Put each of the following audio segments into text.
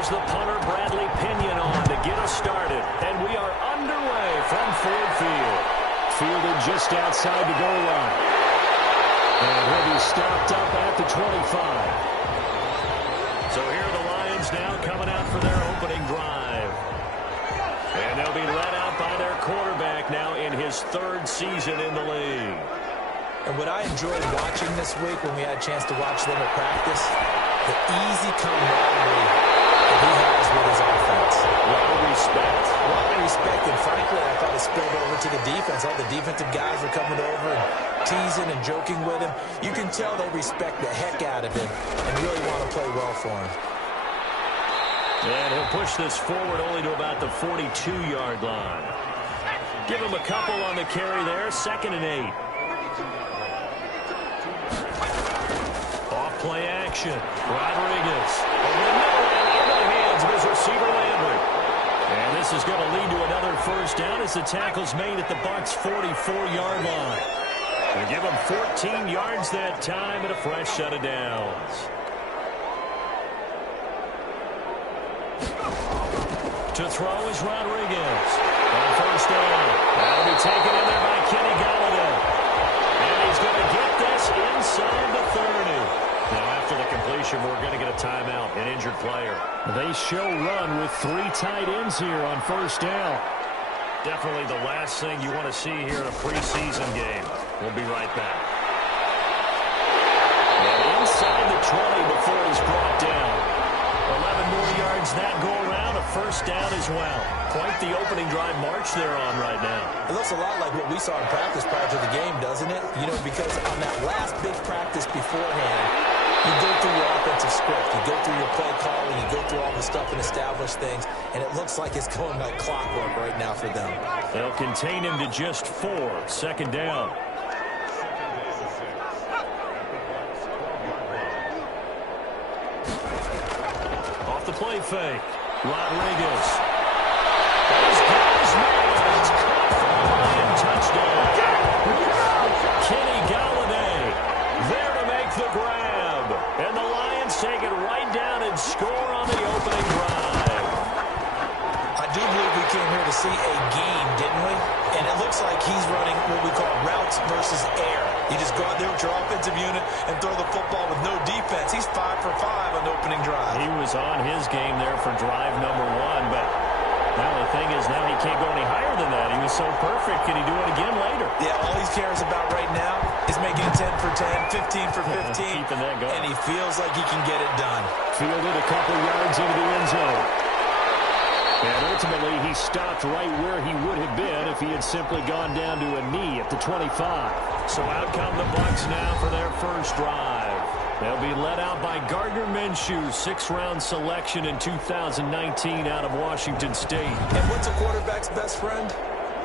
Here's the punter, Bradley Pinion, on to get us started. And we are underway from Ford Field. Fielded just outside the goal line. And he'll be stopped up at the 25. So here are the Lions now coming out for their opening drive. And they'll be led out by their quarterback now in his third season in the league. And what I enjoyed watching this week when we had a chance to watch them at practice, the easy camaraderie that he has with his offense. A lot of respect. A lot of respect, and frankly, I thought it spilled over to the defense. All the defensive guys were coming over and teasing and joking with him. You can tell they respect the heck out of him and really want to play well for him. And he'll push this forward only to about the 42-yard line. Give him a couple on the carry there, 2nd and 8. Off-play action. Rodriguez. Over the middle and into the hands of his receiver Landry. And this is going to lead to another first down as the tackle's made at the Bucs' 44-yard line. They give him 14 yards that time and a fresh set of downs. To throw is Rodriguez. On first down. That'll be taken in there by Kenny Galladay. And he's going to get this inside the 30. Now, after the completion, we're going to get a timeout, an injured player. They show run with 3 tight ends here on first down. Definitely the last thing you want to see here in a preseason game. We'll be right back. And inside the 20 before he's brought down. 11 more yards that go around, a first down as well. Quite the opening drive march they're on right now. It looks a lot like what we saw in practice prior to the game, doesn't it? You know, because on that last big practice beforehand, you go through your offensive script, you go through your play calling, you go through all the stuff and establish things, and it looks like it's going like clockwork right now for them. They'll contain him to just 4, 2nd down. Off the play fake, Rodriguez. Those guys made it. It's caught for a Lion touchdown. Kenny Galladay there to make the grab. And the Lions take it right down and score on the opening drive. I do believe we came here to see a game, didn't we? And it looks like he's running what we call routes versus air. You just go out there with your offensive unit and throw the football with no defense. He's 5 for 5 on the opening drive. He was on his game there for drive number 1, but now the thing is now he can't go any higher than that. He was so perfect. Can he do it again later? Yeah, all he cares about right now is making it 10 for 10, 15 for 15. Keeping that going. And he feels like he can get it done. Fielded a couple yards into the end zone. And ultimately, he stopped right where he would have been if he had simply gone down to a knee at the 25. So out come the Bucs now for their first drive. They'll be led out by Gardner Minshew, 6th-round selection in 2019 out of Washington State. And what's a quarterback's best friend?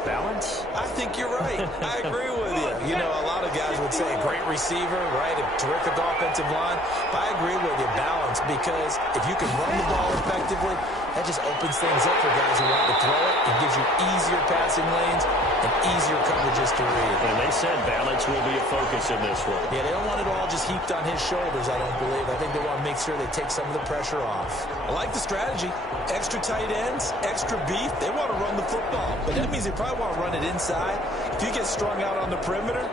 Balance? I think you're right. I agree with you. You know, a lot of guys would say a great receiver, right? A terrific offensive line. But I agree with you, balance, because if you can run the ball effectively, that just opens things up for guys who want to throw it. It gives you easier passing lanes and easier coverages to read. And they said balance will be a focus in this one. Yeah, they don't want it all just heaped on his shoulders, I don't believe. I think they want to make sure they take some of the pressure off. I like the strategy. Extra tight ends, extra beef. They want to run the football. But that means they probably want to run it inside. If you get strung out on the perimeter,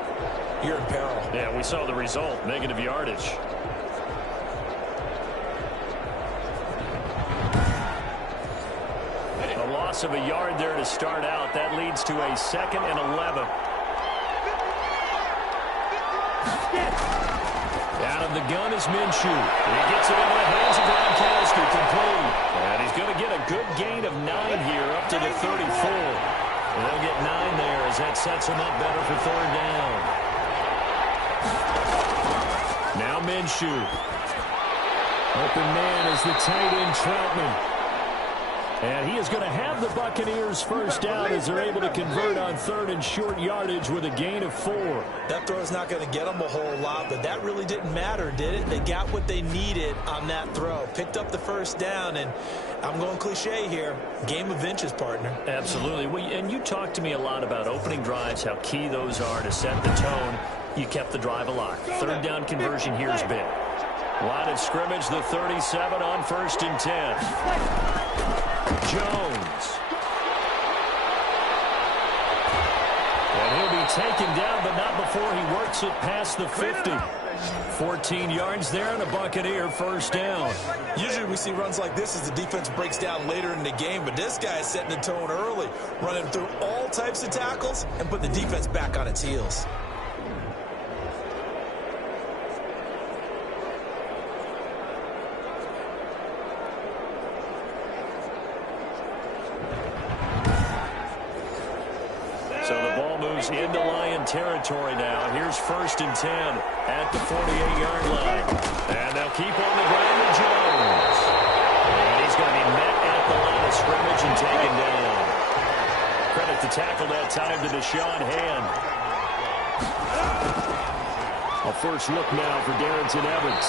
you're in peril. Yeah, we saw the result, negative yardage. A loss of a yard there to start out. That leads to a 2nd and 11. Out of the gun is Minshew. He gets it into the hands of Gronkowski, complete. And he's going to get a good gain of 9 here up to the 34. And they'll get 9 there as that sets him up better for 3rd down. Now Minshew. Open man is the tight end Troutman. And he is going to have the Buccaneers first down as they're able to convert on 3rd and short yardage with a gain of 4. That throw is not going to get them a whole lot, but that really didn't matter, did it? They got what they needed on that throw. Picked up the first down, and I'm going cliche here. Game of inches, partner. Absolutely. Well, and you talked to me a lot about opening drives, how key those are to set the tone. You kept the drive alive. 3rd down conversion here is big. Line of scrimmage, the 37 on 1st and 10. Jones. And he'll be taken down, but not before he works it past the 50. 14 yards there and a Buccaneer first down. Usually we see runs like this as the defense breaks down later in the game, but this guy is setting the tone early, running through all types of tackles and putting the defense back on its heels. So the ball moves into Lion territory now. Here's 1st and 10 at the 48-yard line. And they'll keep on the ground with Jones. And he's going to be met at the line of scrimmage and taken down. Credit to tackle that time to Deshaun Hand. A first look now for Darrington Evans.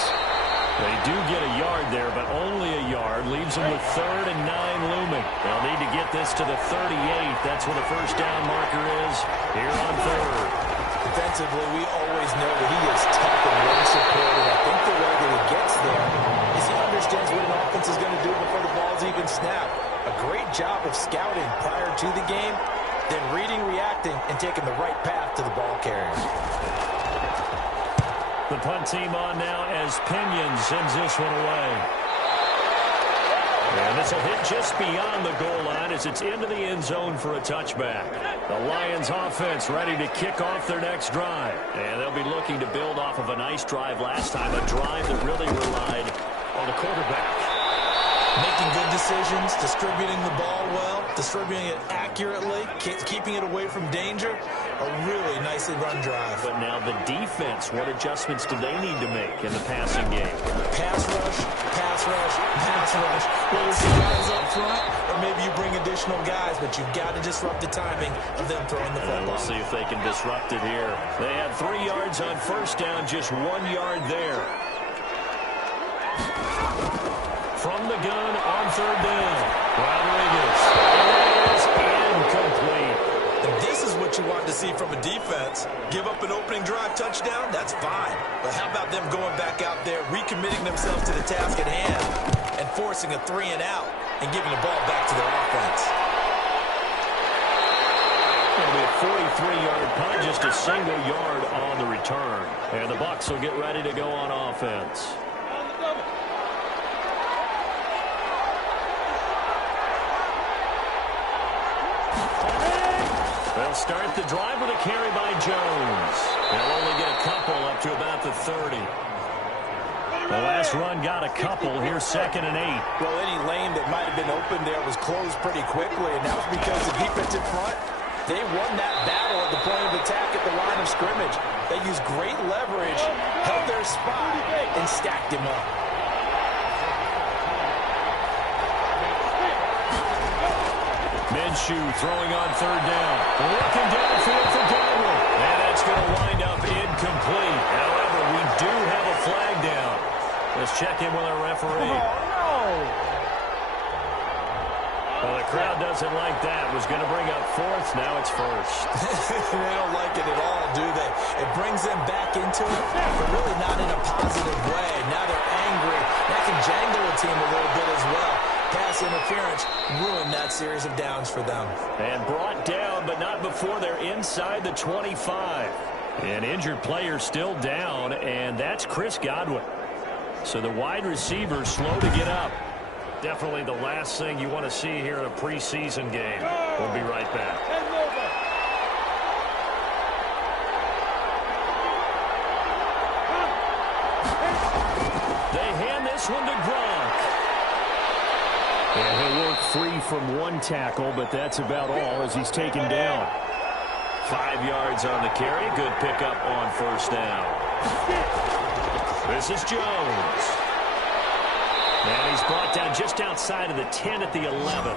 They do get a yard there, but only a yard. Leaves them with 3rd and 9 looming. They'll need to get this to the 38. That's where the first down marker is here on 3rd. Defensively, we always know that he is tough and run support, and I think the way that he gets there is he understands what an offense is going to do before the ball's even snapped. A great job of scouting prior to the game, then reading, reacting, and taking the right path to the ball carrier. The punt team on now as Pinion sends this one away. And this will hit just beyond the goal line as it's into the end zone for a touchback. The Lions offense ready to kick off their next drive. And they'll be looking to build off of a nice drive last time, a drive that really relied on the quarterback. Making good decisions, distributing the ball well, distributing it accurately, keeping it away from danger. A really nicely run drive. But now the defense, what adjustments do they need to make in the passing game? Pass rush, pass rush, pass rush. Whether it's guys up front or maybe you bring additional guys, but you've got to disrupt the timing of them throwing the football. And we'll see if they can disrupt it here. They had 3 yards on first down, just 1 yard there. From the gun on 3rd down, Rodriguez. It is incomplete. And this is what you want to see from a defense. Give up an opening drive touchdown, that's fine. But how about them going back out there, recommitting themselves to the task at hand, and forcing a 3 and out, and giving the ball back to their offense. It'll be a 43-yard punt, just a single yard on the return. And the Bucs will get ready to go on offense. They'll start the drive with a carry by Jones. They'll only get a couple up to about the 30. The last run got a couple. Here's 2nd and 8. Well, any lane that might have been open there was closed pretty quickly, and that was because the defense in front, they won that battle at the point of attack at the line of scrimmage. They used great leverage, held their spot, and stacked him up. Minshew throwing on 3rd down. Looking downfield for Godwin. And that's going to wind up incomplete. However, we do have a flag down. Let's check in with our referee. Well, the crowd doesn't like that. Was going to bring up 4th. Now it's 1st. They don't like it at all, do they? It brings them back into it, but really not in a positive way. Now they're angry. That can jangle a team a little bit as well. Pass interference ruined that series of downs for them. And brought down, but not before they're inside the 25. An injured player still down, and that's Chris Godwin. So the wide receiver slow to get up. Definitely the last thing you want to see here in a preseason game. We'll be right back. They hand this one to Gronk. And he'll work free from one tackle, but that's about all as he's taken down. 5 yards on the carry. Good pickup on first down. This is Jones. And he's brought down just outside of the 10 at the 11.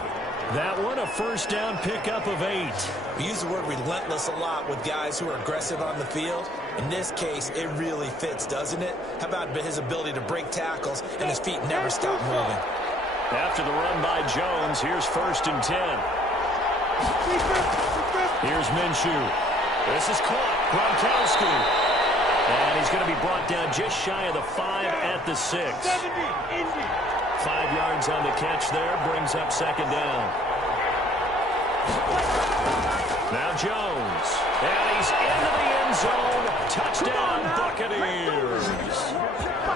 That one, a first down pickup of 8. We use the word relentless a lot with guys who are aggressive on the field. In this case, it really fits, doesn't it? How about his ability to break tackles and his feet never stop moving? After the run by Jones, here's 1st and 10. Here's Minshew. This is caught. Gronkowski. And he's going to be brought down just shy of the 5 at the 6. 5 yards on the catch there, brings up second down. Now Jones, and he's into the end zone. Touchdown, Buccaneers.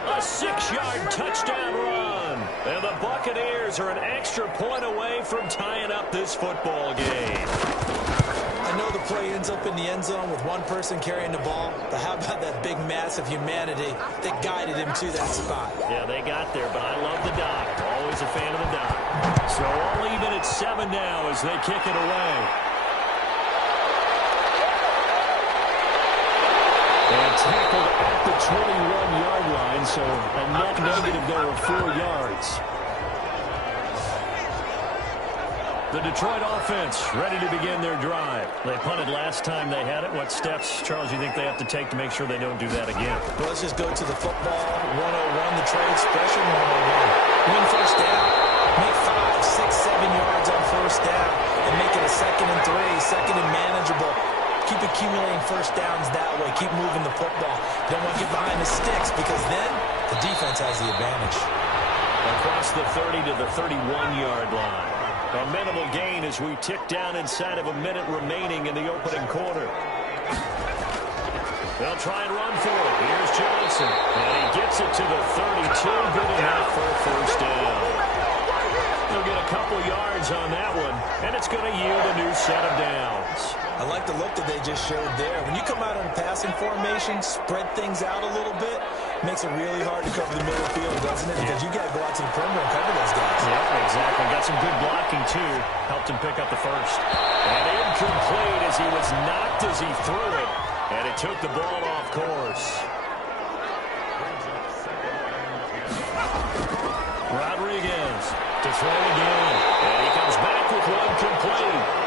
A 6-yard touchdown run. And the Buccaneers are an extra point away from tying up this football game. I know the play ends up in the end zone with one person carrying the ball, but how about that big mass of humanity that guided him to that spot? Yeah, they got there, but I love the dot. Always a fan of the dot. So all even at 7 now as they kick it away. And tackled at the 21-yard line, so a net negative there of 4 yards. The Detroit offense ready to begin their drive. They punted last time they had it. What steps, Charles, you think they have to take to make sure they don't do that again? Well, let's just go to the football 101, the trade expression 101. Win first down. Make 5, 6, 7 yards on first down and make it a 2nd and 3, 2nd and manageable. Keep accumulating first downs that way. Keep moving the football. Don't want to get behind the sticks because then the defense has the advantage. Across the 30 to the 31-yard line. A minimal gain as we tick down inside of a minute remaining in the opening quarter. They'll try and run for it. Here's Johnson. And he gets it to the 32. Good enough for a first down. They'll get a couple yards on that one, and it's going to yield a new set of downs. I like the look that they just showed there. When you come out in a passing formation, spread things out a little bit, makes it really hard to cover the middle field, doesn't it? Because you got to go out to the perimeter and cover those guys. Yeah, exactly. Got some good blocking, too. Helped him pick up the first. And incomplete as he was knocked as he threw it. And it took the ball off course. Rodriguez to throw again. And he comes back with one complete.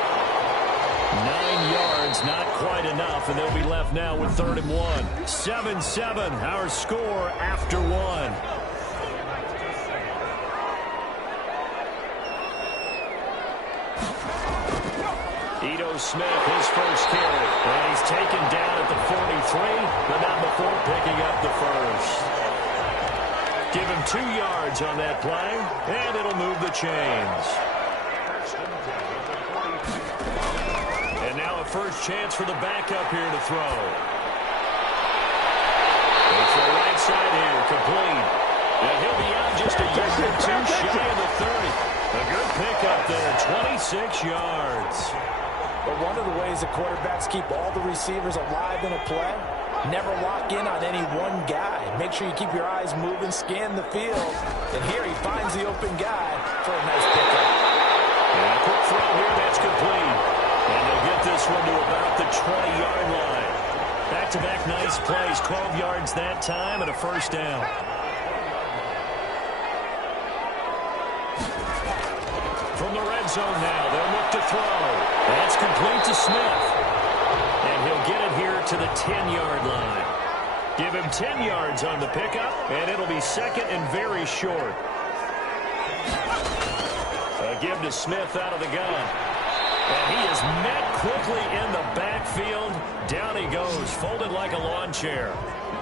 9 yards, not quite enough, and they'll be left now with 3rd and 1. 7-7, our score after 1. Ito Smith, his first carry. And he's taken down at the 43, but not before picking up the first. Give him 2 yards on that play, and it'll move the chains. And now a first chance for the backup here to throw. It's the right side here, complete. And he'll be out just a yard or 2 shy of the 30. A good pickup there, 26 yards. But one of the ways that quarterbacks keep all the receivers alive in a play, never lock in on any one guy. Make sure you keep your eyes moving, scan the field. And here he finds the open guy for a nice pickup. And a quick throw here, that's complete. And they'll get this one to about the 20-yard line. Back-to-back nice plays, 12 yards that time and a first down. From the red zone now, they'll look to throw. That's complete to Smith. And he'll get it here to the 10-yard line. Give him 10 yards on the pickup, and it'll be 2nd and very short. A give to Smith out of the gun. And he is met quickly in the backfield. Down he goes, folded like a lawn chair.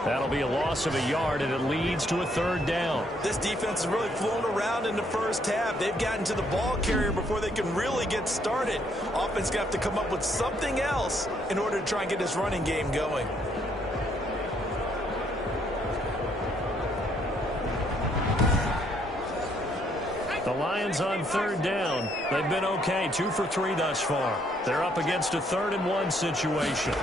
That'll be a loss of a yard, and it leads to a 3rd down. This defense has really flown around in the first half. They've gotten to the ball carrier before they can really get started. Offense got to come up with something else in order to try and get this running game going. The Lions on 3rd down. They've been okay, 2 for 3 thus far. They're up against a 3rd and 1 situation.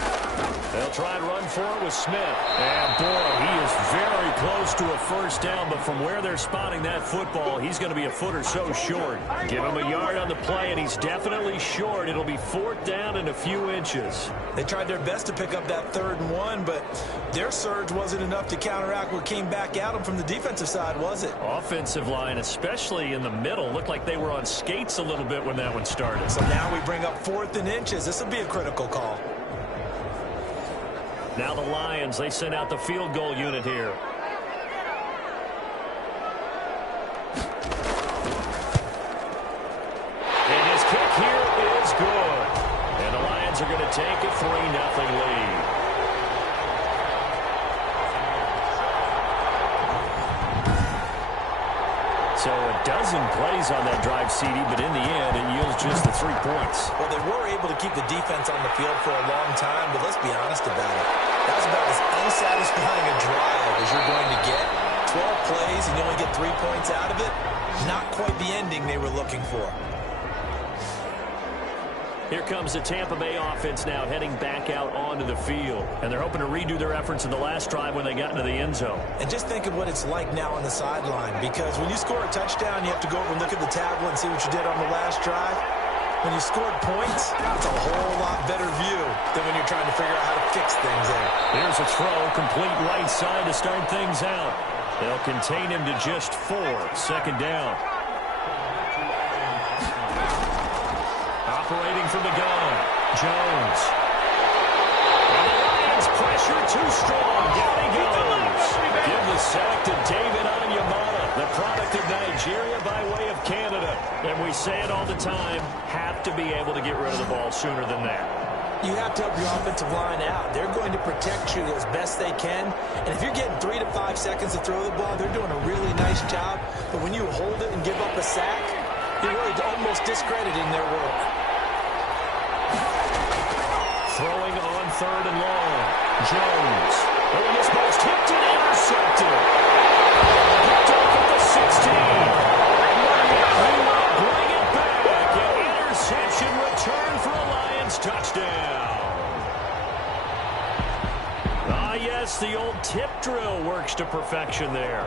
They'll try and run for it with Smith. And boy, he is very close to a first down, but from where they're spotting that football, he's going to be a foot or so short. Give him a yard on the play, and he's definitely short. It'll be 4th down and a few inches. They tried their best to pick up that 3rd and 1, but their surge wasn't enough to counteract what came back at them from the defensive side, was it? Offensive line, especially in the middle, looked like they were on skates a little bit when that one started. So now we bring up 4th and inches. This will be a critical call. Now the Lions, they send out the field goal unit here. And his kick here is good. And the Lions are going to take a 3-0 lead. So a dozen plays on that drive, CD, but in the end, it yields just the 3 points. Well, they were able to keep the defense on the field for a long time, but let's be honest about it. That was about as unsatisfying a drive as you're going to get. 12 plays and you only get 3 points out of it. Not quite the ending they were looking for. Here comes the Tampa Bay offense now heading back out onto the field. And they're hoping to redo their efforts in the last drive when they got into the end zone. And just think of what it's like now on the sideline, because when you score a touchdown, you have to go over and look at the tablet and see what you did on the last drive. When you scored points, it's a whole lot better view than when you're trying to figure out how to fix things in. Here's a throw, complete right side to start things out. They'll contain him to just 4. Second down. Operating from the gun, Jones. And the Lions pressure too strong. Down he goes. Give the sack to David Onyemata, the product of Nigeria by way of Canada. And we say it all the time, have to be able to get rid of the ball sooner than that. You have to help your offensive line out. They're going to protect you as best they can. And if you're getting 3 to 5 seconds to throw the ball, they're doing a really nice job. But when you hold it and give up a sack, you're really almost discrediting their work. Throwing on 3rd and long. Jones. Oh, this ball's tipped and intercepted. Picked off at the 16. They will bring it back. An interception return for a Lions touchdown. Ah, yes, the old tip drill works to perfection there.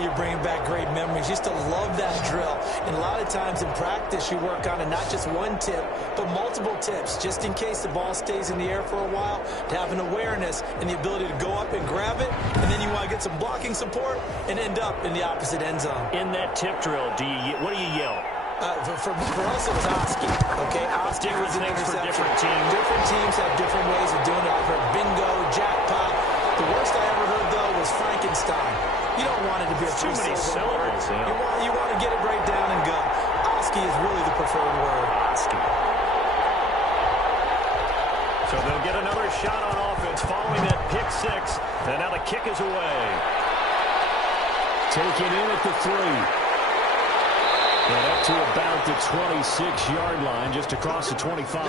You're bringing back great memories. Used to love that drill. And a lot of times in practice, you work on it, not just one tip, but multiple tips, just in case the ball stays in the air for a while, to have an awareness and the ability to go up and grab it, and then you want to get some blocking support and end up in the opposite end zone. In that tip drill, what do you yell? For us, it was Oski. Okay, Oski was an interception. For different teams. Different teams have different ways of doing it. I've heard bingo, jackpot. The worst I ever heard, though, was Frankenstein. You don't want it to be a too many syllables. Yeah. You want to get it right down and go. Oski is really the preferred word. Oski. So they'll get another shot on offense following that pick 6. And now the kick is away. Taken in at the 3. And up to about the 26-yard line, just across the 25.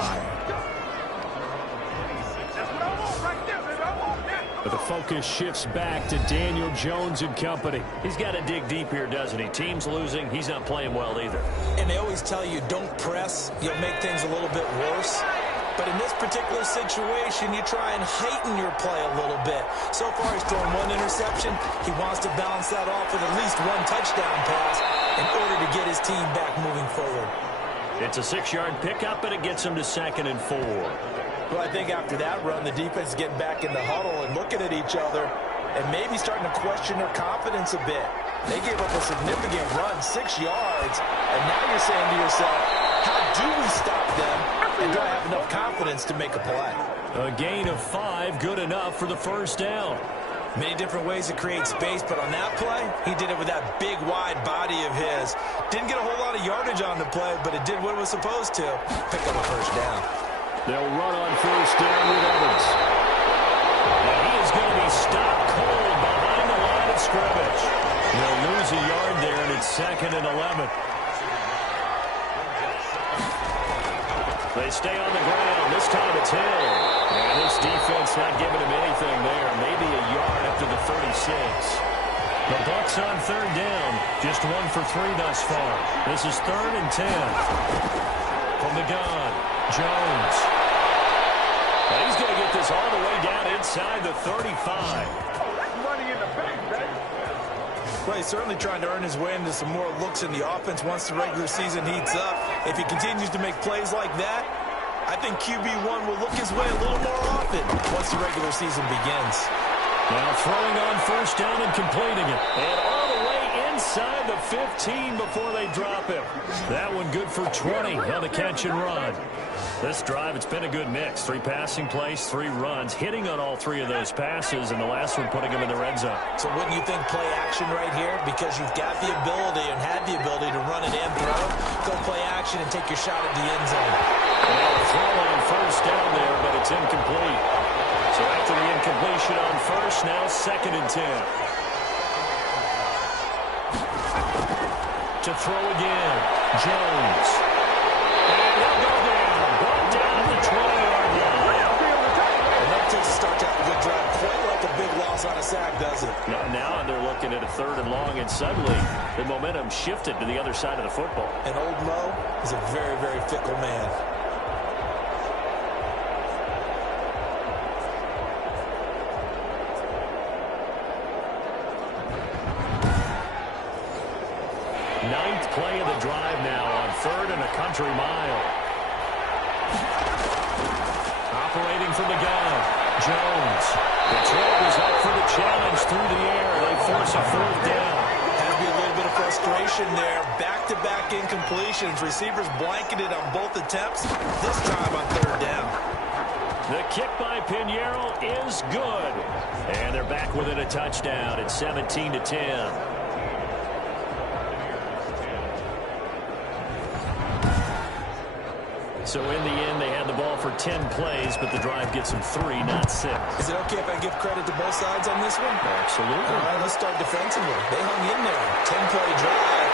But the focus shifts back to Daniel Jones and company. He's got to dig deep here, doesn't he? Team's losing. He's not playing well either. And they always tell you, don't press. You'll make things a little bit worse. But in this particular situation, you try and heighten your play a little bit. So far, he's thrown 1 interception. He wants to balance that off with at least 1 touchdown pass in order to get his team back moving forward. It's a 6-yard pickup, and it gets him to 2nd and 4. Well, I think after that run, the defense is getting back in the huddle and looking at each other and maybe starting to question their confidence a bit. They gave up a significant run, 6 yards, and now you're saying to yourself, how do we stop them? And do I have enough confidence to make a play? A gain of 5, good enough for the first down. Many different ways to create space, but on that play, he did it with that big, wide body of his. Didn't get a whole lot of yardage on the play, but it did what it was supposed to. Pick up a first down. They'll run on first down with Evans. And he is going to be stopped cold behind the line of scrimmage. They'll lose a yard there, and it's 2nd and 11. They stay on the ground. This time it's Hill. And this defense not giving him anything there. Maybe a yard up to the 36. The Bucs on 3rd down. Just 1 for 3 thus far. This is 3rd and 10. From the gun, Jones. And he's going to get this all the way down inside the 35. Money in the bank, baby. Well, he's certainly trying to earn his way into some more looks in the offense once the regular season heats up. If he continues to make plays like that, I think QB1 will look his way a little more often once the regular season begins. Now throwing on first down and completing it. And all the way inside the 15 before they drop him. That one good for 20 on the catch and run. This drive, it's been a good mix. 3 passing plays, 3 runs, hitting on all 3 of those passes, and the last one putting him in the red zone. So wouldn't you think play action right here? Because you've got the ability and had the ability to run it and throw. Go play action and take your shot at the end zone. And now a throw on first down there, but it's incomplete. So after the incompletion on first, now 2nd and 10. to throw again. Jones. And he'll go down. Brought down at the 20-yard line. And that takes a start to have a good drive. Quite like a big loss on a sack, does it? Now they're looking at a 3rd and long, and suddenly the momentum shifted to the other side of the football. And old Mo is a very, very fickle man. Ninth play of the drive now on 3rd and a country mile. Operating from the gun, Jones. Detroit was up for the challenge through the air. They force a 4th down. Had to be a little bit of frustration there. Back-to-back incompletions. Receivers blanketed on both attempts. This time on 3rd down. The kick by Pinheiro is good. And they're back within a touchdown at 17-10. So in the end, they had the ball for 10 plays, but the drive gets them 3, not 6. Is it okay if I give credit to both sides on this one? Absolutely. All right, let's start defensively. They hung in there. 10-play drive.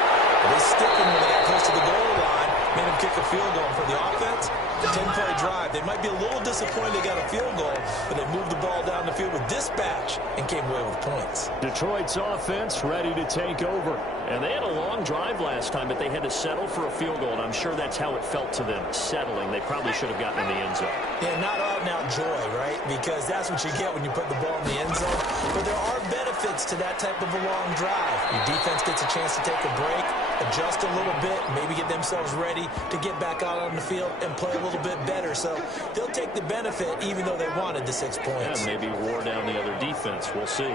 They stick them when they got close to the goal line. Made them kick a field goal for the offense. 10-play drive. They might be a little disappointed they got a field goal, but they moved the ball down the field with dispatch and came away with points. Detroit's offense ready to take over. And they had a long drive last time, but they had to settle for a field goal, and I'm sure that's how it felt to them, settling. They probably should have gotten in the end zone. Yeah, not out-and-out joy, right? Because that's what you get when you put the ball in the end zone. But there are benefits to that type of a long drive. Your defense gets a chance to take a break, adjust a little bit, maybe get themselves ready to get back out on the field and play a little bit better. So they'll take the benefit even though they wanted the 6 points. Yeah, maybe wore down the other defense. We'll see.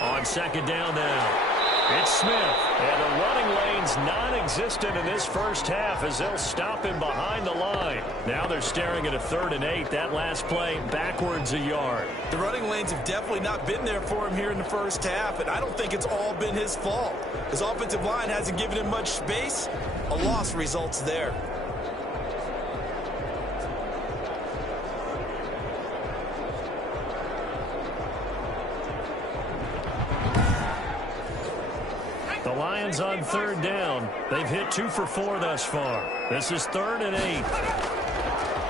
On 2nd down now, it's Smith. And the running lane's non-existent in this first half as they'll stop him behind the line. Now they're staring at a 3rd and 8. That last play backwards a yard. The running lanes have definitely not been there for him here in the first half, and I don't think it's all been his fault. His offensive line hasn't given him much space. A loss results there. The Lions on 3rd down. They've hit 2 for 4 thus far. This is 3rd and 8.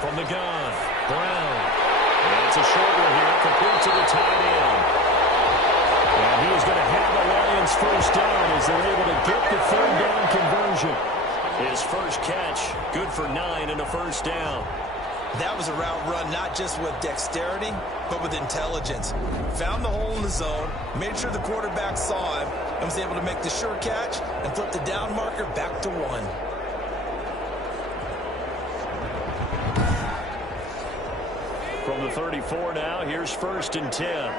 From the gun, Brown. And it's a short one here, complete to the tight end. And he is going to have the Lions first down as they're able to get the 3rd down conversion. His first catch, good for 9 and a first down. That was a route run not just with dexterity, but with intelligence. Found the hole in the zone, made sure the quarterback saw him, and was able to make the sure catch and flip the down marker back to 1. From the 34 now, here's 1st and 10.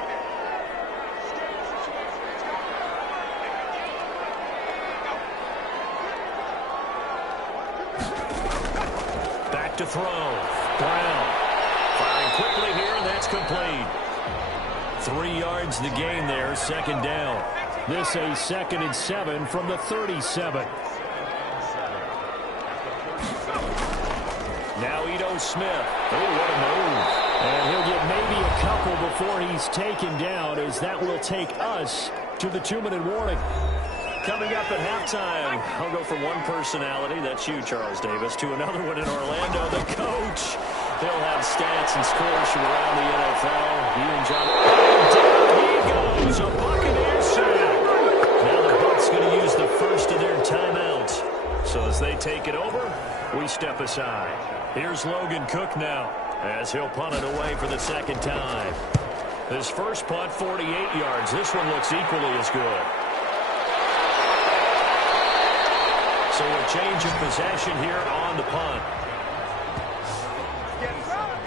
Back to throw. Brown firing quickly here, and that's complete. 3 yards the gain there, 2nd down. This a 2nd and 7 from the 37. Now Ito Smith. Oh, what a move. And he'll get maybe a couple before he's taken down, as that will take us to the 2-minute warning. Coming up at halftime, I'll go from one personality, that's you, Charles Davis, to another one in Orlando, the coach. He'll have stats and scores from around the NFL. He and John. Down he goes, a Buccaneers sack. Now the Bucs going to use the first of their timeouts. So as they take it over, we step aside. Here's Logan Cook now, as he'll punt it away for the 2nd time. His first punt, 48 yards. This one looks equally as good. So a change of possession here on the punt.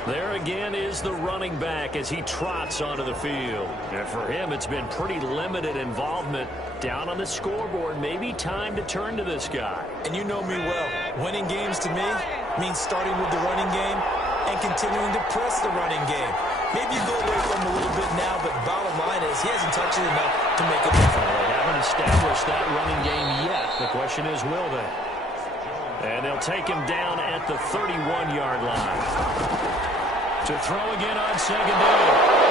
There again is the running back as he trots onto the field. And for him, it's been pretty limited involvement down on the scoreboard. Maybe time to turn to this guy. And you know me well. Winning games to me means starting with the running game and continuing to press the running game. Maybe you go away from him a little bit now, but bottom line is he hasn't touched it enough to make a difference. They haven't established that running game yet. The question is, will they? And they'll take him down at the 31-yard line. To throw again on 2nd down.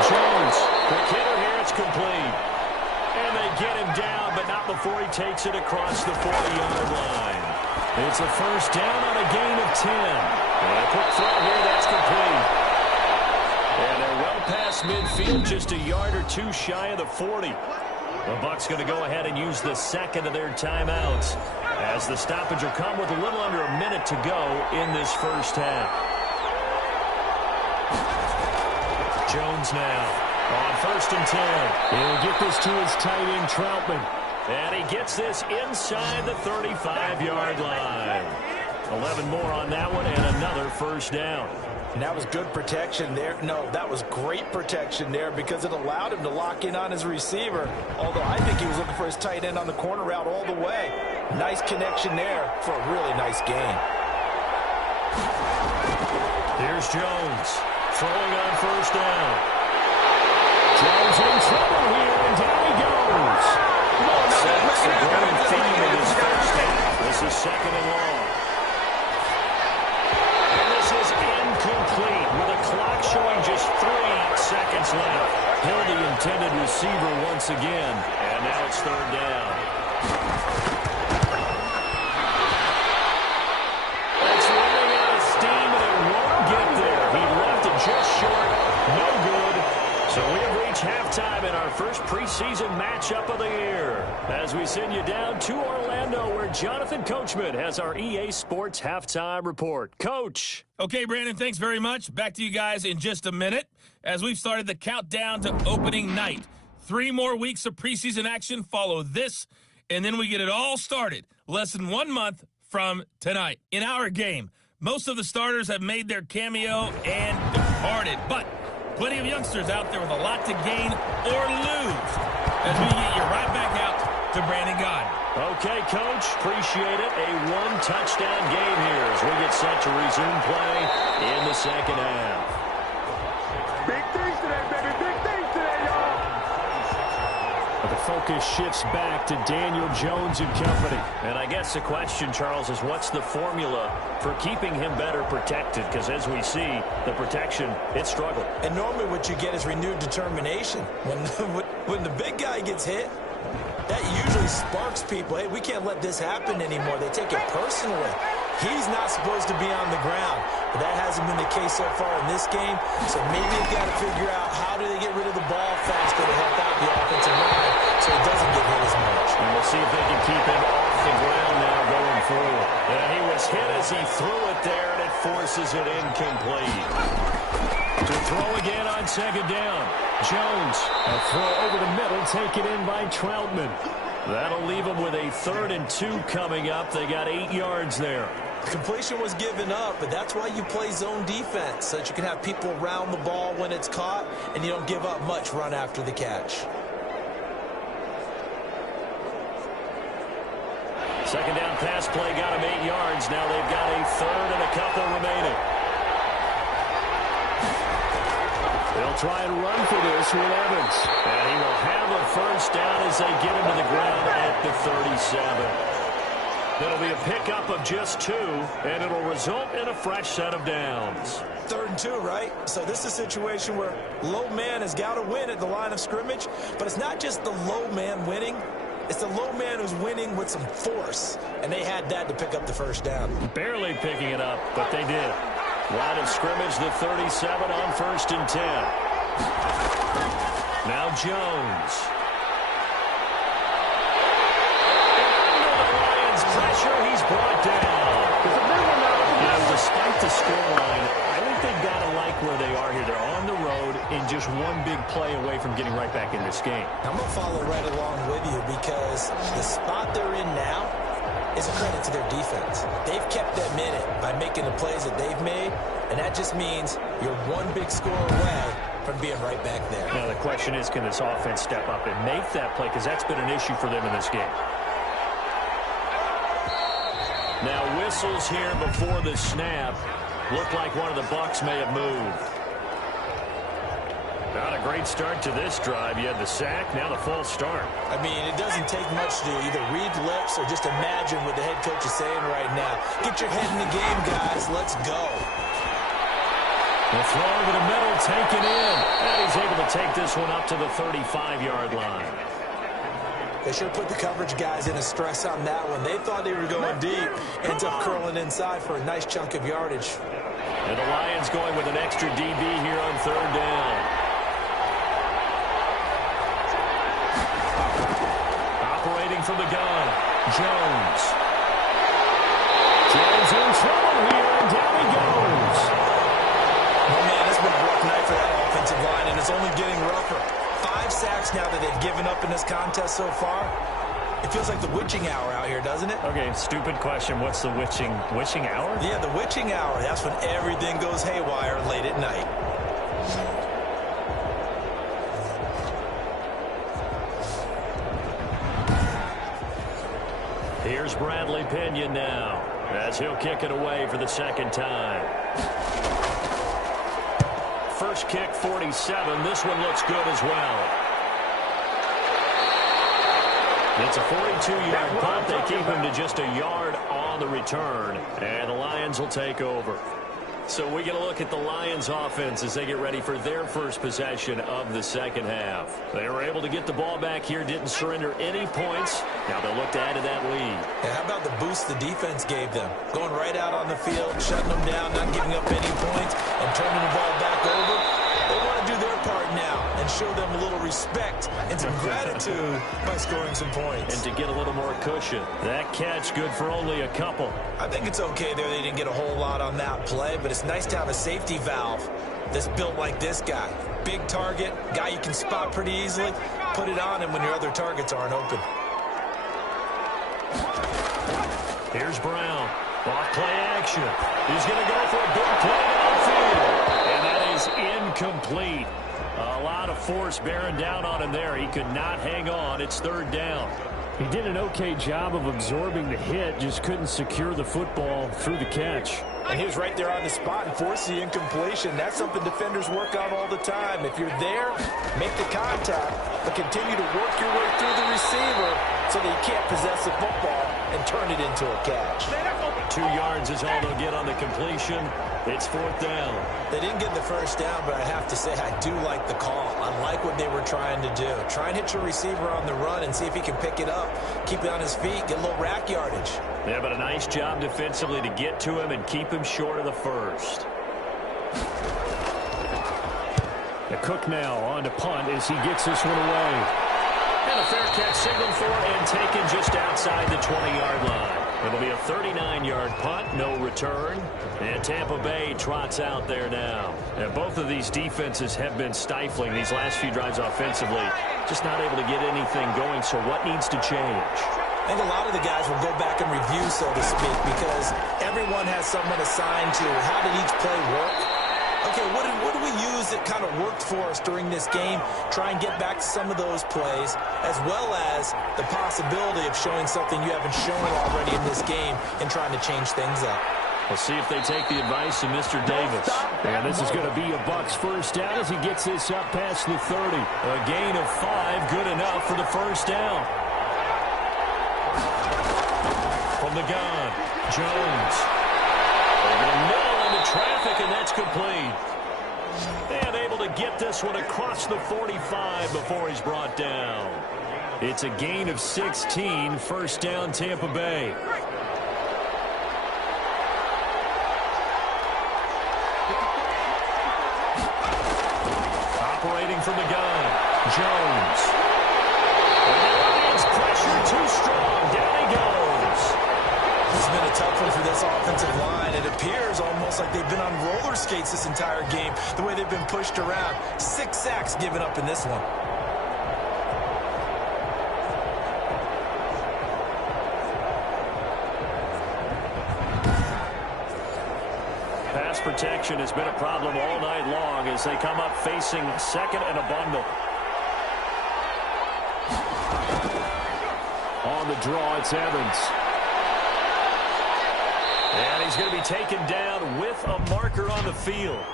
Jones, quick hitter here, it's complete. And they get him down, but not before he takes it across the 40-yard line. It's a first down on a gain of 10. And a quick throw here, that's complete. And they're well past midfield, just a yard or two shy of the 40. The Bucs going to go ahead and use the second of their timeouts as the stoppage will come with a little under a minute to go in this first half. Jones now on first and 10. He'll get this to his tight end, Troutman. And he gets this inside the 35-yard line. 11 more on that one and another first down. And that was good protection there. No, that was great protection there because it allowed him to lock in on his receiver. Although I think he was looking for his tight end on the corner route all the way. Nice connection there for a really nice gain. Here's Jones throwing on first down. Jones in trouble here, and down he goes. That's the grand theme of this first half. This is second and long. And this is incomplete with a clock showing just 3 seconds left. Hill the intended receiver once again, and now it's third down. It's running out of steam, and it won't get there. He left it just short. No good. So we have reached halftime in our first preseason matchup of the year as we send you down to Orlando where Jonathan Coachman has our EA Sports halftime report. Coach. Okay, Brandon, thanks very much. Back to you guys in just a minute as we've started the countdown to opening night. 3 more weeks of preseason action follow this, and then we get it all started less than 1 month from tonight. In our game, most of the starters have made their cameo and departed, but plenty of youngsters out there with a lot to gain or lose as we get you right back out to Brandon Gaudin. Okay, Coach. Appreciate it. A 1-touchdown game here as we get set to resume play in the second half. Big things today, baby. Big things today, y'all. But the focus shifts back to Daniel Jones and company. And I guess the question, Charles, is what's the formula for keeping him better protected? Because as we see, the protection, it struggled. And normally what you get is renewed determination. When the big guy gets hit, that usually sparks people. Hey, we can't let this happen anymore. They take it personally. He's not supposed to be on the ground. But that hasn't been the case so far in this game. So maybe they've got to figure out how do they get rid of the ball faster to help out the offensive line so he doesn't get hit as much. And we'll see if they can keep him off the ground now going forward. And he was hit as he threw it there, and it forces it incomplete. To throw again on second down. Jones, a throw over the middle, taken in by Troutman. That'll leave them with a 3rd and 2 coming up. They got 8 yards there. Completion was given up, but that's why you play zone defense, so that you can have people around the ball when it's caught, and you don't give up much run after the catch. Second down pass play got him 8 yards. Now they've got a 3rd and a couple remaining. They'll try and run for this with Evans. And he will have a first down as they get him to the ground at the 37. It'll be a pickup of just 2, and it'll result in a fresh set of downs. 3rd and 2, right? So this is a situation where low man has got to win at the line of scrimmage, but it's not just the low man winning. It's the low man who's winning with some force, and they had that to pick up the first down. Barely picking it up, but they did. Line of scrimmage, the 37 on 1st and 10. Now Jones. Under the Lions' pressure, he's brought down. Despite the scoreline, I think they've got to like where they are here. They're on the road and just one big play away from getting right back in this game. I'm going to follow right along with you because the spot they're in now is a credit to their defense. They've kept them in it by making the plays that they've made, and that just means you're one big score away from being right back there. Now, the question is, can this offense step up and make that play? Because that's been an issue for them in this game. Now, whistles here before the snap. Looked like one of the Bucs may have moved. Not a great start to this drive. You had the sack, now the false start. I mean, it doesn't take much to either read lips or just imagine what the head coach is saying right now. Get your head in the game, guys. Let's go. The throw over the middle, taken in. And he's able to take this one up to the 35-yard line. They sure put the coverage guys in a stress on that one. They thought they were going deep. Ends up curling inside for a nice chunk of yardage. And the Lions going with an extra DB here on third down. Operating from the gun, Jones. Jones in trouble here, and down he goes. Oh, man, it's been a rough night for that offensive line, and it's only getting rougher. 5 sacks now that they've given up in this contest so far. It feels like the witching hour out here, doesn't it? Okay, stupid question. What's the witching hour? Yeah, the witching hour. That's when everything goes haywire late at night. Here's Bradley Pinion now, as he'll kick it away for the second time. First kick, 47. This one looks good as well. It's a 42-yard punt. They keep him to just a yard on the return, and the Lions will take over. So we get a look at the Lions offense as they get ready for their first possession of the second half. They were able to get the ball back here, didn't surrender any points. Now they'll look to add to that lead. And how about the boost the defense gave them? Going right out on the field, shutting them down, not giving up any points, and turning the ball back over. They want to do their part now and show them a little respect and some gratitude by scoring some points. And to get a little more cushion. That catch good for only a couple. I think it's okay there. They didn't get a whole lot on that play, but it's nice to have a safety valve that's built like this guy. Big target, guy you can spot pretty easily. Put it on him when your other targets aren't open. Here's Brown. Off play action. He's going to go for a big play downfield. And that is incomplete. A lot of force bearing down on him there. He could not hang on. It's third down. He did an okay job of absorbing the hit, just couldn't secure the football through the catch. And he was right there on the spot and forced the incompletion. That's something defenders work on all the time. If you're there, make the contact, but continue to work your way through the receiver so that you can't possess the football and turn it into a catch. 2 yards is all they'll get on the completion. It's fourth down. They didn't get the first down, but I have to say I do like the call. I like what they were trying to do. Try and hit your receiver on the run and see if he can pick it up. Keep it on his feet, get a little rack yardage. Yeah, but a nice job defensively to get to him and keep him short of the first. The Cook now on to punt as he gets this one away. And a fair catch signaled for and taken just outside the 20-yard line. It'll be a 39-yard punt, no return. And Tampa Bay trots out there now. And both of these defenses have been stifling these last few drives offensively. Just not able to get anything going, so what needs to change? I think a lot of the guys will go back and review, so to speak, because everyone has someone assigned to how did each play work. Okay, what did we use that kind of worked for us during this game? Try and get back to some of those plays, as well as the possibility of showing something you haven't shown already in this game and trying to change things up. We'll see if they take the advice of Mr. Davis. And this is going to be a Bucs first down as he gets this up past the 30. A gain of 5, good enough for the first down. From the gun, Jones. Over the middle into traffic, and that's complete. And able to get this one across the 45 before he's brought down. It's a gain of 16, first down Tampa Bay. Operating from the gun, Jones. And the Lions pressure too strong, down he goes. It's been a tough one for this offensive line. It appears almost like they've been on roller skates this entire game, the way they've been pushed around. 6 sacks given up in this one. Pass protection has been a problem all night long as they come up facing second and a bundle. On the draw, it's Evans. And he's going to be taken down with a marker on the field.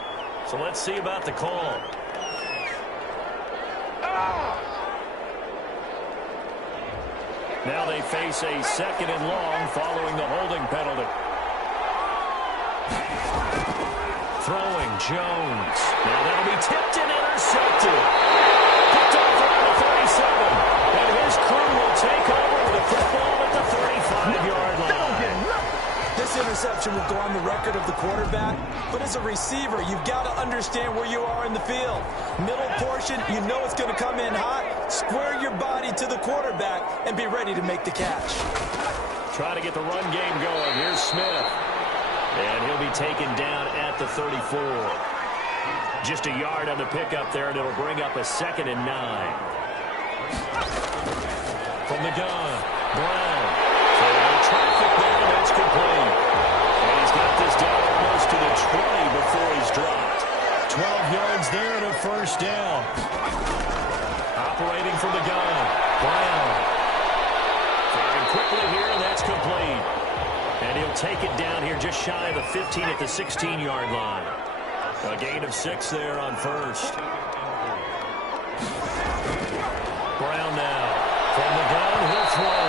So let's see about the call. Now they face a second and long following the holding penalty. Throwing Jones. Now that'll be tipped and intercepted. Picked off around the 37. And his crew will will take over with the football at the 35-yard line. This interception will go on the record of the quarterback, but as a receiver, you've got to understand where you are in the field. Middle portion, you know it's going to come in hot. Square your body to the quarterback and be ready to make the catch. Try to get the run game going. Here's Smith. And he'll be taken down at the 34. Just a yard on the pickup there, and it'll bring up a 2nd and 9. From the gun, Brown. Traffic there, and it's complete. And he's got this down almost to the 20 before he's dropped. 12 yards there and a first down. Operating from the gun, Brown. Firing quickly here, and that's complete. And he'll take it down here just shy of the 15 at the 16-yard line. A gain of 6 there on first. Brown now. From the gun, he'll throw.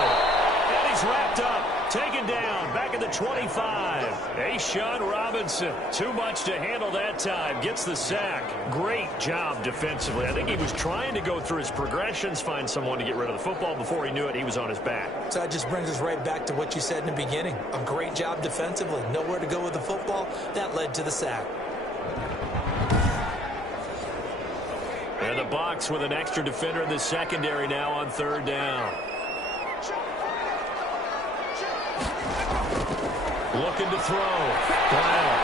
And he's wrapped up. Taken down, back at the 25. A'Shawn Robinson, too much to handle that time. Gets the sack. Great job defensively. I think he was trying to go through his progressions, find someone to get rid of the football. Before he knew it, he was on his back. So that just brings us right back to what you said in the beginning. A great job defensively. Nowhere to go with the football. That led to the sack. And the box with an extra defender in the secondary now on 3rd down. Looking to throw. Brown.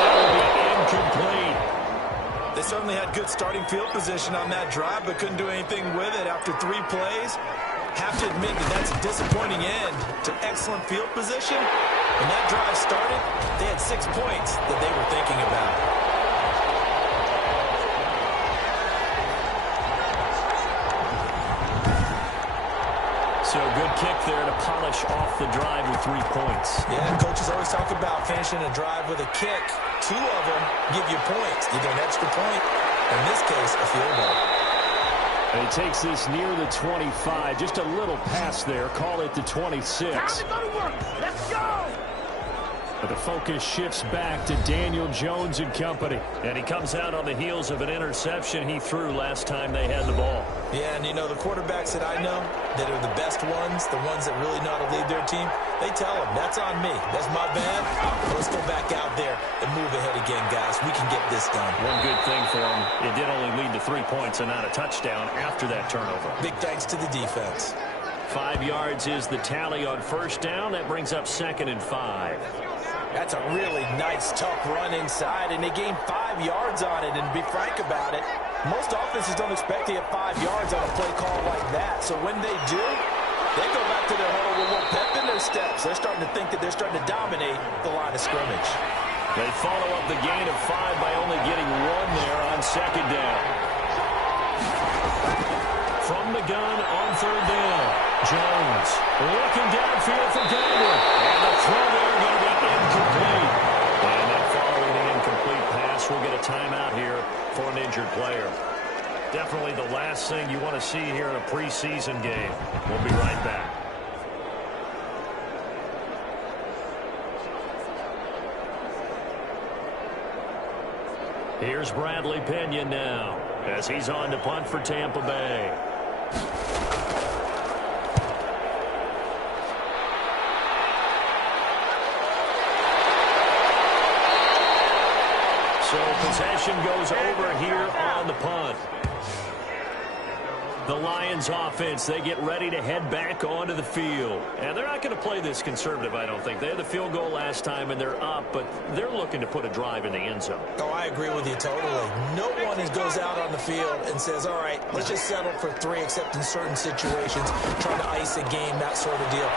That will be incomplete. They certainly had good starting field position on that drive, but couldn't do anything with it after 3 plays. Have to admit that that's a disappointing end to excellent field position. When that drive started, they had 6 points that they were thinking about. So good kick there to polish off the drive with 3 points. Yeah, coaches always talk about finishing a drive with a kick. 2 of them give you points, either an extra point, or in this case, a field goal. And he takes this near the 25. Just a little pass there. Call it the 26. Time to go to work. Let's go. But the focus shifts back to Daniel Jones and company. And he comes out on the heels of an interception he threw last time they had the ball. Yeah, and you know, the quarterbacks that I know that are the best ones, the ones that really know how to lead their team, they tell them, that's on me. That's my bad. Let's go back out there and move ahead again, guys. We can get this done. One good thing for him, it did only lead to 3 points and not a touchdown after that turnover. Big thanks to the defense. 5 yards is the tally on 1st down. That brings up 2nd and 5. That's a really nice, tough run inside, and they gained 5 yards on it. And to be frank about it, most offenses don't expect to get 5 yards on a play call like that. So when they do, they go back to their huddle with a little pep in their steps. They're starting to think that they're starting to dominate the line of scrimmage. They follow up the gain of 5 by only getting 1 there on 2nd down. From the gun on 3rd down, Jones looking downfield for Godwin. And the throw there going to be incomplete. And then following the incomplete pass, we'll get a timeout here for an injured player. Definitely the last thing you want to see here in a preseason game. We'll be right back. Here's Bradley Pena now as he's on to punt for Tampa Bay. So possession goes over here on the punt. The Lions offense, they get ready to head back onto the field. And they're not going to play this conservative, I don't think. They had the field goal last time, and they're up, but they're looking to put a drive in the end zone. Oh, I agree with you totally. No one goes out on the field and says, all right, let's just settle for 3, except in certain situations, trying to ice a game, that sort of deal.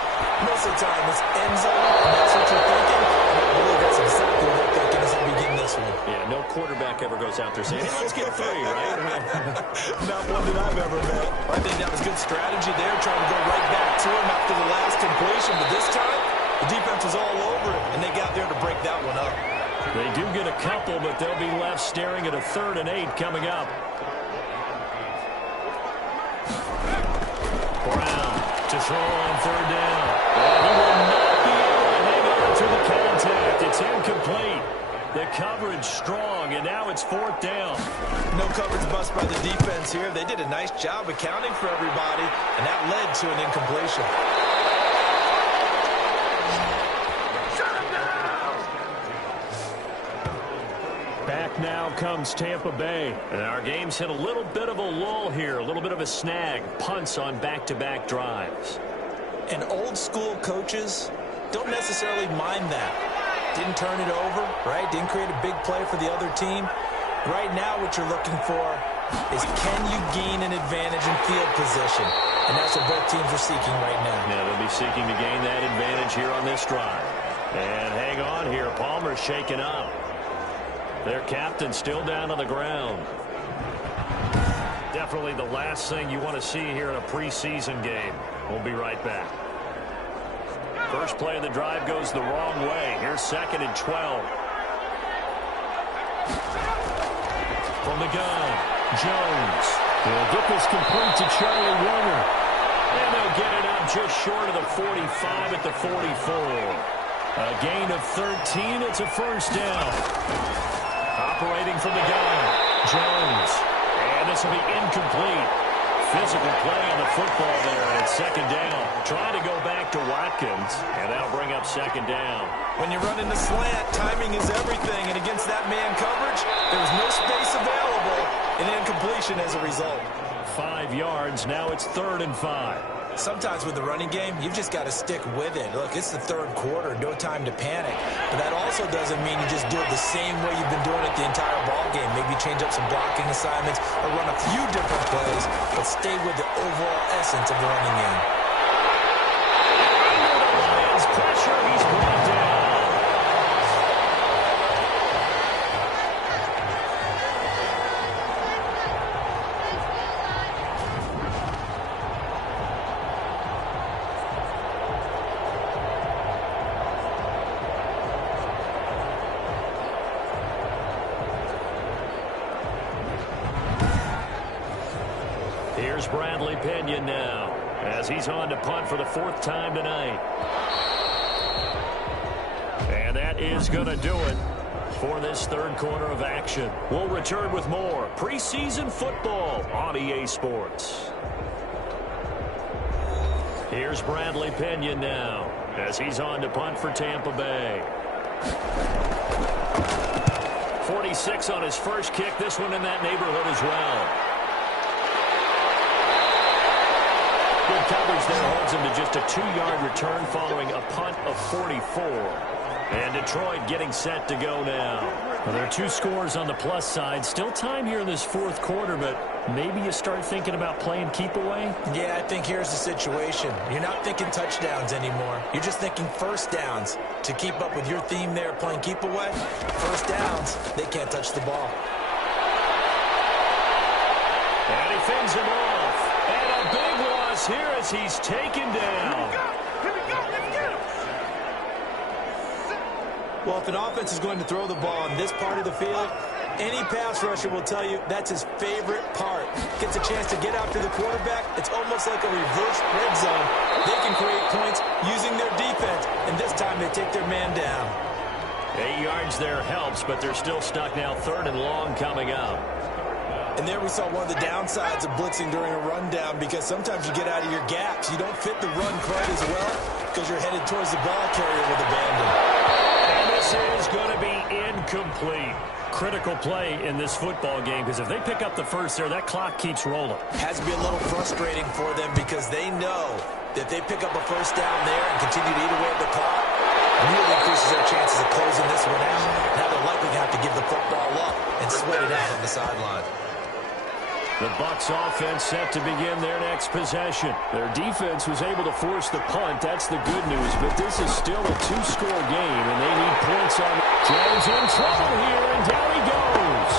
Most of the time, it's end zone, and that's what you're thinking. And I believe that's exactly what they're thinking as they begin this one. Yeah, no quarterback ever goes out there saying, hey, let's get 3, right? Not one that I've ever met. I think that was good strategy there, trying to go right back to him after the last completion. But this time, the defense was all over it, and they got there to break that one up. They do get a couple, but they'll be left staring at a 3rd and 8 coming up. Brown to throw on 3rd down. And he will not be able to hang on through the contact. It's incomplete. The coverage strong, and now it's 4th down. No coverage bust by the defense here. They did a nice job accounting for everybody, and that led to an incompletion. Back now comes Tampa Bay. And our game's hit a little bit of a lull here, a little bit of a snag. Punts on back-to-back drives. And old-school coaches don't necessarily mind that. Didn't turn it over, right? Didn't create a big play for the other team. Right now what you're looking for is can you gain an advantage in field position? And that's what both teams are seeking right now. Yeah, they'll be seeking to gain that advantage here on this drive. And hang on here. Palmer's shaken up. Their captain still down on the ground. Definitely the last thing you want to see here in a preseason game. We'll be right back. First play of the drive goes the wrong way. Here's 2nd and 12. From the gun, Jones. They'll get this complete to Charlie Warner. And they'll get it up just short of the 45 at the 44. A gain of 13. It's a 1st down. Operating from the gun, Jones. And this will be incomplete. Physical play on the football there, and it's 2nd down. Trying to go back to Watkins, and that'll bring up 2nd down. When you run in the slant, timing is everything, and against that man coverage, there was no space available, and incompletion as a result. 5 yards, now it's 3rd and 5. Sometimes with the running game, you've just got to stick with it. Look, it's the 3rd quarter, no time to panic. But that also doesn't mean you just do it the same way you've been doing it the entire ball game. Maybe change up some blocking assignments or run a few different plays, but stay with the overall essence of the running game. Lions pressure, he's brought down. Here's Bradley Pena now, as he's on to punt for the 4th time tonight. And that is going to do it for this 3rd quarter of action. We'll return with more preseason football on EA Sports. Here's Bradley Pena now, as he's on to punt for Tampa Bay. 46 on his first kick, this one in that neighborhood as well. Good coverage there holds him to just a 2-yard return following a punt of 44. And Detroit getting set to go now. Well, there are 2 scores on the plus side. Still time here in this 4th quarter, but maybe you start thinking about playing keep away? Yeah, I think here's the situation. You're not thinking touchdowns anymore. You're just thinking 1st downs. To keep up with your theme there, playing keep away, 1st downs, they can't touch the ball. And he fends him off. And a big loss here as he's taken down. Here we go, let's get him. Well, if an offense is going to throw the ball in this part of the field, any pass rusher will tell you that's his favorite part. Gets a chance to get after the quarterback. It's almost like a reverse red zone. They can create points using their defense, and this time they take their man down. 8 yards there helps, but they're still stuck now. 3rd and long coming up. And there we saw one of the downsides of blitzing during a rundown, because sometimes you get out of your gaps. You don't fit the run quite as well because you're headed towards the ball carrier with abandon. And this is going to be incomplete. Critical play in this football game, because if they pick up the first there, that clock keeps rolling. Has to be a little frustrating for them, because they know that if they pick up a 1st down there and continue to eat away at the clock, really increases their chances of closing this one out. Now they're likely to have to give the football up and sweat it out on the sideline. The Bucs offense set to begin their next possession. Their defense was able to force the punt. That's the good news. But this is still a 2-score game, and they need points on. Jones in trouble here, and down he goes.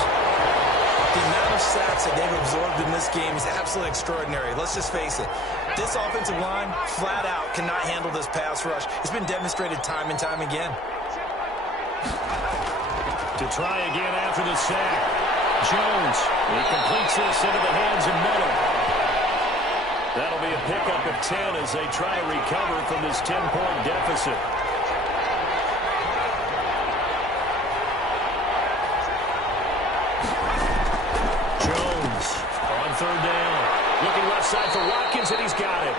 The amount of sacks that they've absorbed in this game is absolutely extraordinary. Let's just face it. This offensive line, flat out, cannot handle this pass rush. It's been demonstrated time and time again. To try again after the sack. Jones, he completes this into the hands of Miller. That'll be a pickup of 10 as they try to recover from this 10-point deficit. third down. Looking left side for Watkins, and he's got it.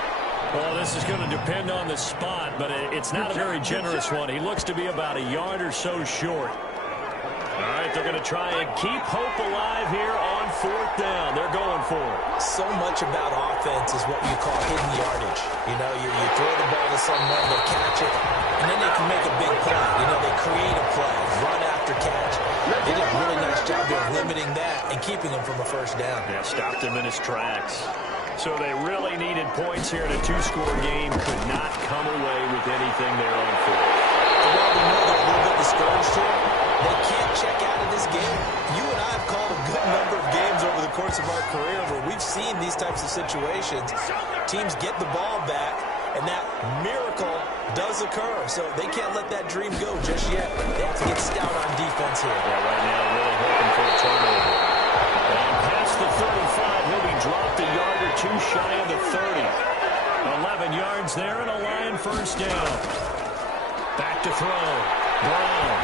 Well, this is going to depend on the spot, but it's not a very generous one. He looks to be about a yard or so short. All right, they're going to try and keep hope alive here on fourth down. They're going for it. So much about offense is what you call hidden yardage. You know, you throw the ball to someone, they catch it, and then they can make a big play. You know, they create a play, run after catch. They did a really nice job of limiting that and keeping him from a first down. Yeah, stopped him in his tracks. So they really needed points here in a two-score game. Could not come away with anything there on fourth. And while we know they're a little bit discouraged here, they can't check out of this game. You and I have called a good number of games over the course of our career where we've seen these types of situations. Teams get the ball back, and that miracle does occur. So they can't let that dream go just yet. They have to get stout on defense here. Yeah, right now really hoping for a turnover. And past the 35, he'll be dropped a yard or two shy of the 30. 11 yards there and a Lion first down. Back to throw. Brown.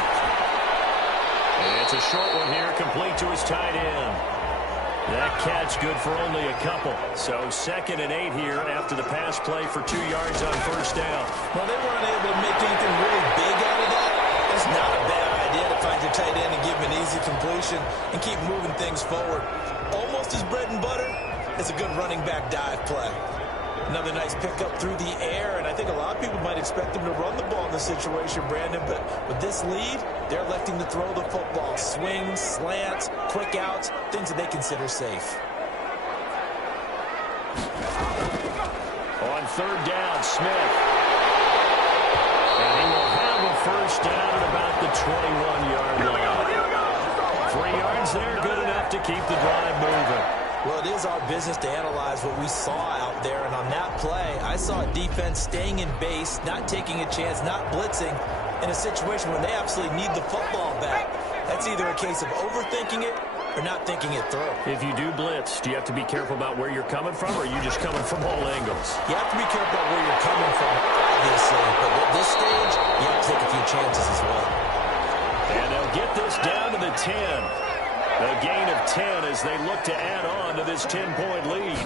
It's a short one here, complete to his tight end. That catch good for only a couple. So 2nd and 8 here after the pass play for 2 yards on first down. Well, they weren't able to make anything really big out of that. It's not a bad idea to find your tight end and give him an easy completion and keep moving things forward. Almost his bread and butter is a good running back dive play. Another nice pickup through the air, and I think a lot of people might expect him to run the ball in this situation, Brandon, but with this lead, they're electing to throw the football. Swings, slants, quick outs, things that they consider safe. On third down, Smith. And he will have a first down at about the 21-yard line. 3 yards there, good enough to keep the drive moving. Well, it is our business to analyze what we saw out there, and on that play, I saw a defense staying in base, not taking a chance, not blitzing, in a situation where they absolutely need the football back. That's either a case of overthinking it or not thinking it through. If you do blitz, do you have to be careful about where you're coming from, or are you just coming from all angles? You have to be careful about where you're coming from, obviously, but at this stage, you have to take a few chances as well. And they'll get this down to the 10. A gain of 10 as they look to add on to this 10-point lead.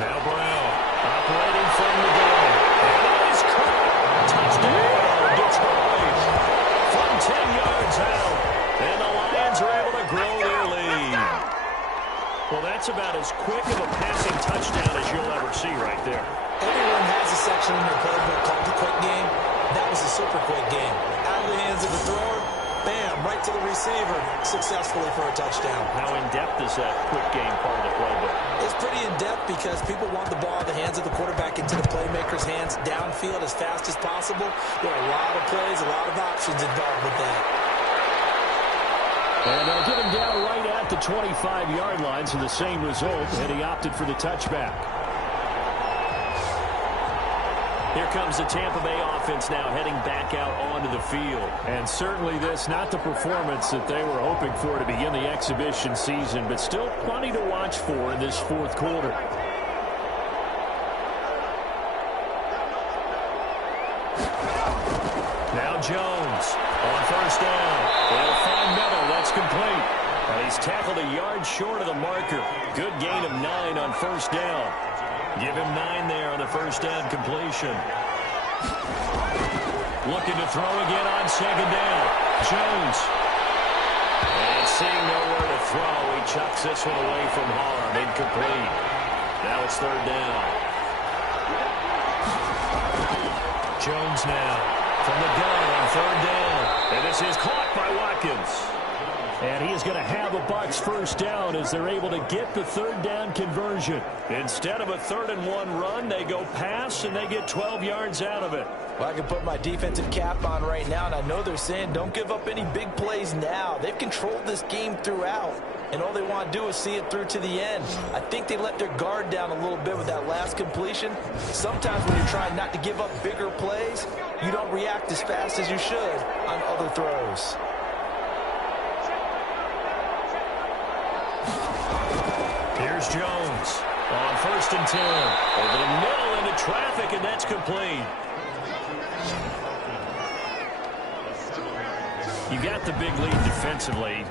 Now Brown operating from the gun. And it is caught. Touchdown, Detroit. From 10 yards out. And the Lions are able to grow their lead. Well, that's about as quick of a passing touchdown as you'll ever see right there. Everyone has a section in their playbook called the quick game. That was a super quick game. Out of the hands of the thrower. Bam, right to the receiver, successfully for a touchdown. How in-depth is that quick game part of the playbook? It's pretty in-depth because people want the ball in the hands of the quarterback into the playmaker's hands downfield as fast as possible. There are a lot of plays, a lot of options involved with that. And they'll get him down right at the 25-yard line, so the same result, and he opted for the touchback. Here comes the Tampa Bay offense now heading back out onto the field. And certainly this, not the performance that they were hoping for to begin the exhibition season, but still plenty to watch for in this fourth quarter. Now Jones on first down. They'll find Miller. That's complete. And he's tackled a yard short of the marker. Good gain of 9 on first down. Give him 9 there on the first down completion. Looking to throw again on second down. Jones. And seeing nowhere to throw, he chucks this one away from harm. Incomplete. Now it's third down. Jones now from the gun on third down. And this is caught by Watkins. And he is going to have a Bucs first down as they're able to get the third down conversion. Instead of a 3rd-and-1 run, they go pass, and they get 12 yards out of it. Well, I can put my defensive cap on right now, and I know they're saying don't give up any big plays now. They've controlled this game throughout, and all they want to do is see it through to the end. I think they let their guard down a little bit with that last completion. Sometimes when you're trying not to give up bigger plays, you don't react as fast as you should on other throws. Here's Jones on 1st and 10. Over the middle into traffic, and that's complete. You got the big lead defensively.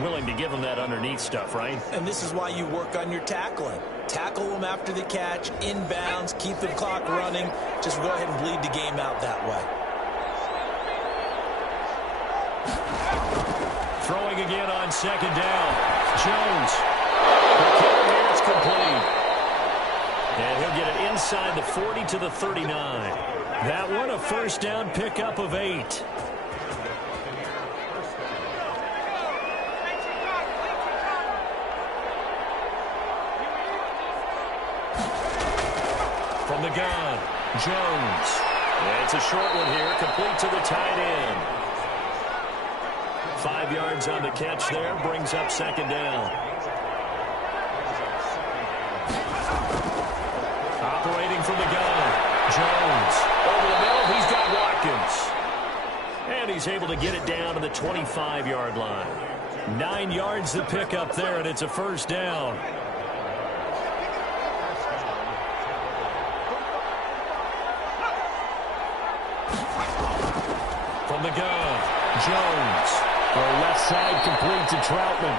willing to give them that underneath stuff, right? And this is why you work on your tackling. Tackle them after the catch, inbounds, keep the clock running. Just go ahead and bleed the game out that way. Throwing again on second down. Jones. The kick here is complete. And he'll get it inside the 40 to the 39. That one a first down pickup of 8. From the gun, Jones. And it's a short one here, complete to the tight end. 5 yards on the catch there, brings up second down. Operating from the gun, Jones. Over the middle, he's got Watkins. And he's able to get it down to the 25-yard line. 9 yards to pick up there, and it's a first down. From the gun, Jones. The left side complete to Troutman.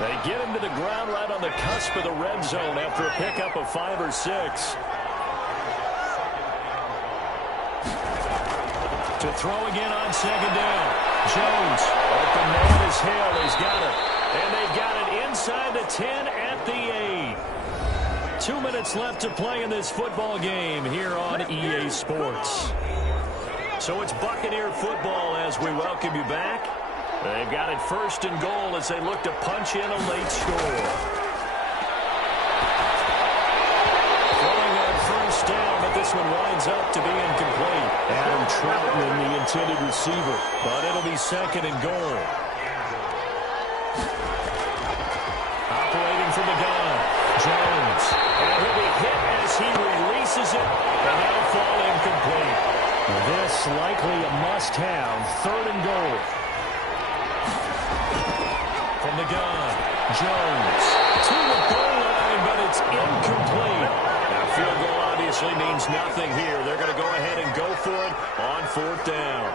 They get him to the ground right on the cusp of the red zone after a pickup of 5 or 6. To throw again on second down. Jones. Open man is Hill. He's got it. And they've got it inside the 10 at the 8. 2 minutes left to play in this football game here on EA Sports. So it's Buccaneer football as we welcome you back. They've got it first and goal as they look to punch in a late score. Throwing on first down, but this one winds up to be incomplete. Adam Troutman, the intended receiver, but it'll be second and goal. Operating from the gun, Jones. And he'll be hit as he releases it, and that'll fall incomplete. This likely a must-have, third and goal. From the gun, Jones. To the goal line, but it's incomplete. Now, field goal obviously means nothing here. They're going to go ahead and go for it on fourth down.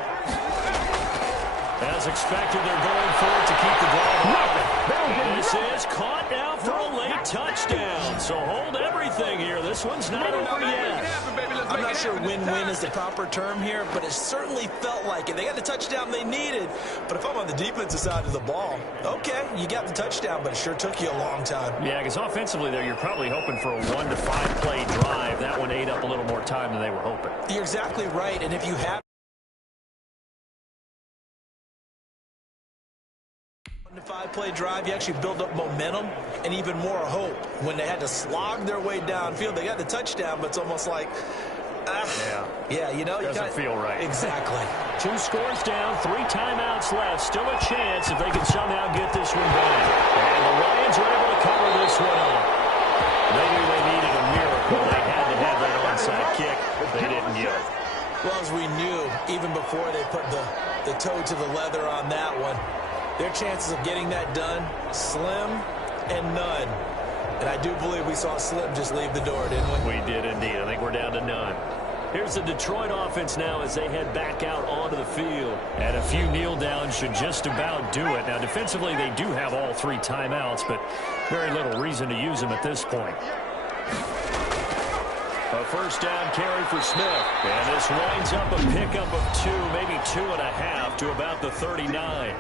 As expected, they're going for it to keep the drive alive. And this is caught now for a late touchdown. So hold everything here. This one's not over yet. I'm not sure win-win is the proper term here, but it certainly felt like it. They got the touchdown they needed, but if I'm on the defensive side of the ball, okay, you got the touchdown, but it sure took you a long time. Yeah, because offensively there, you're probably hoping for a 1 to 5 play drive. That one ate up a little more time than they were hoping. You're exactly right, and if you have 1 to 5 play drive, you actually build up momentum and even more hope. When they had to slog their way downfield, they got the touchdown, but it's almost like, yeah, you know, doesn't feel right. Exactly. 2 scores down, 3 timeouts left. Still a chance if they can somehow get this one back. And the Lions are able to cover this one up. They knew they needed a miracle. They had to have that onside kick. They didn't get it. Well, as we knew, even before they put the toe to the leather on that one, their chances of getting that done, slim and none. And I do believe we saw Slim just leave the door, didn't we? We did indeed. I think we're down to none. Here's the Detroit offense now as they head back out onto the field. And a few kneel downs should just about do it. Now, defensively, they do have all 3 timeouts, but very little reason to use them at this point. A first down carry for Smith. And this winds up a pickup of 2, maybe 2.5 to about the 39.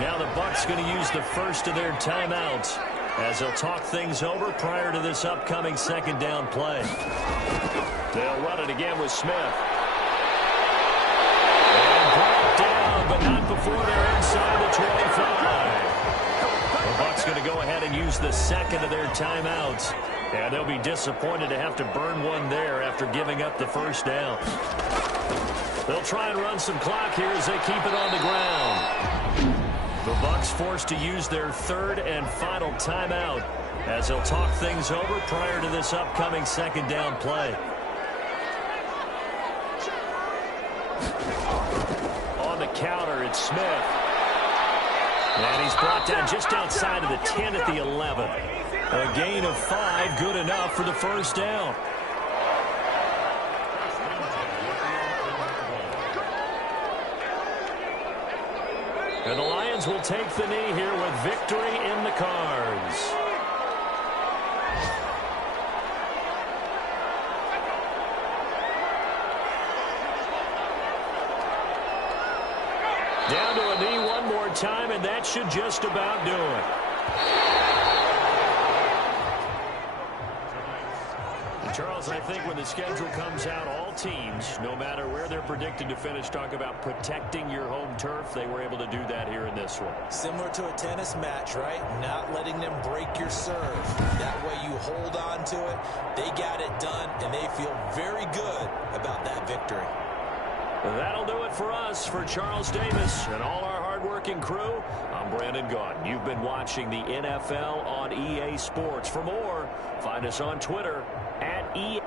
Now the Bucs going to use the first of their timeouts as they'll talk things over prior to this upcoming second down play. They'll run it again with Smith. And brought down, but not before they're inside the 25. The Bucs going to go ahead and use the second of their timeouts. And they'll be disappointed to have to burn one there after giving up the first down. They'll try and run some clock here as they keep it on the ground. The Bucs forced to use their third and final timeout as they'll talk things over prior to this upcoming second down play. On the counter, it's Smith. And he's brought down just outside of the 10 at the 11. A gain of 5, good enough for the first down. And the Lions fans will take the knee here with victory in the cards. Down to a knee one more time, and that should just about do it. Charles, I think when the schedule comes out, all teams, no matter where they're predicted to finish, talk about protecting your home turf. They were able to do that here in this one. Similar to a tennis match, right? Not letting them break your serve. That way you hold on to it. They got it done, and they feel very good about that victory. That'll do it for us. For Charles Davis and all our hardworking crew, I'm Brandon Gaudin. You've been watching the NFL on EA Sports. For more, find us on Twitter @EA.